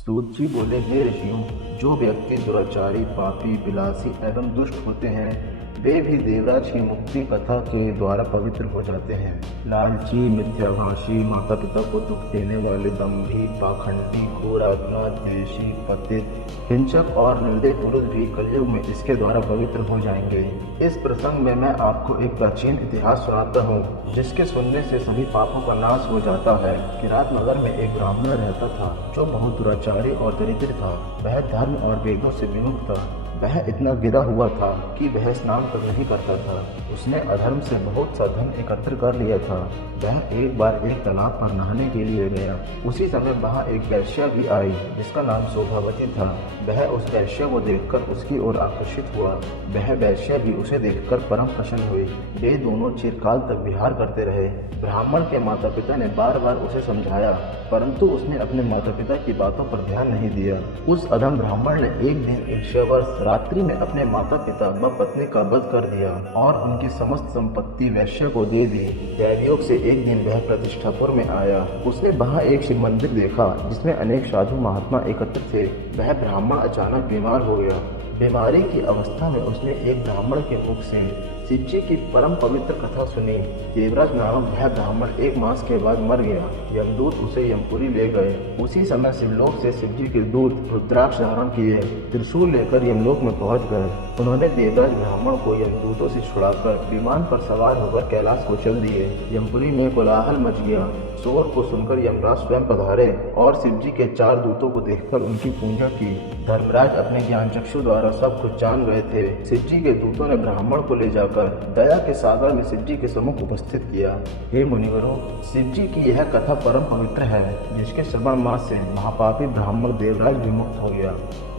सूत जी बोले, हे ऋषियों, जो व्यक्ति दुराचारी, पापी, विलासी एवं दुष्ट होते हैं वे भी देवराज की मुक्ति कथा के द्वारा पवित्र हो जाते हैं। लालची, मिथ्याभाषी, माता पिता को दुख देने वाले, दंभी, पाखंडी, घोरात्मा, द्वेषी, पतित, हिंसक और निर्दयी पुरुष भी कलयुग में इसके द्वारा पवित्र हो जाएंगे। इस प्रसंग में मैं आपको एक प्राचीन इतिहास सुनाता हूँ जिसके सुनने से सभी पापों का नाश हो जाता है। किरात नगर में एक ब्राह्मण रहता था जो बहुत दुराचारी और दरिद्र था। वह धर्म और वेदों से विमुख था। वह इतना गिरा हुआ था कि वह स्नान तक नहीं करता था। उसने अधर्म से बहुत सा धन एकत्र कर लिया था। वह एक बार एक तालाब पर नहाने के लिए गया। उसी समय वहाँ एक वेश्या भी आई जिसका नाम शोभावती था। वह उस वेश्या को देखकर उसकी ओर आकर्षित हुआ। वह वेश्या भी उसे देखकर परम प्रसन्न हुई। वे दोनों चिरकाल तक विहार करते रहे। ब्राह्मण के माता पिता ने बार बार उसे समझाया परंतु उसने अपने माता पिता की बातों पर ध्यान नहीं दिया। उस अधम ब्राह्मण ने एक दिन ईर्ष्यावश रात्रि में अपने माता पिता व पत्नी का वध कर दिया और उनकी समस्त संपत्ति वैश्य को दे दी। दैवयोग से एक दिन वह प्रतिष्ठापुर में आया। उसने वहाँ एक शिव मंदिर देखा जिसमें अनेक साधु महात्मा एकत्र थे। वह ब्राह्मण अचानक बीमार हो गया। बीमारी की अवस्था में उसने एक ब्राह्मण के मुख से शिव जी की परम पवित्र कथा सुनी। देवराज नामक वह ब्राह्मण एक मास के बाद मर गया। यमदूत उसे यमपुरी ले गए। उसी समय शिवलोक से शिव जी के दूत रुद्राक्ष धारण किए त्रिशूल लेकर यमलोक में पहुंच गए। उन्होंने देवराज ब्राह्मण को यमदूतों से छुड़ाकर विमान पर सवार होकर कैलाश को चल दिए। यमपुरी में कोलाहल मच गया। शोर को सुनकर यमराज स्वयं पधारे और शिव जी के 4 दूतों को देखकर उनकी पूजा की। धर्मराज अपने ज्ञान चक्षु द्वारा सब कुछ जान गए थे। शिव जी के दूतों ने ब्राह्मण को ले जाकर दया के सागर में शिव जी के सम्मुख उपस्थित किया। हे मुनिवरों, शिव जी की यह कथा परम पवित्र है जिसके श्रवण मास से महापापी ब्राह्मण देवराज विमुक्त हो गया।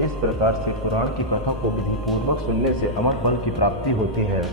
इस प्रकार से पुराण की कथा को विधि पूर्वक सुनने से अमर फल की प्राप्ति होती है।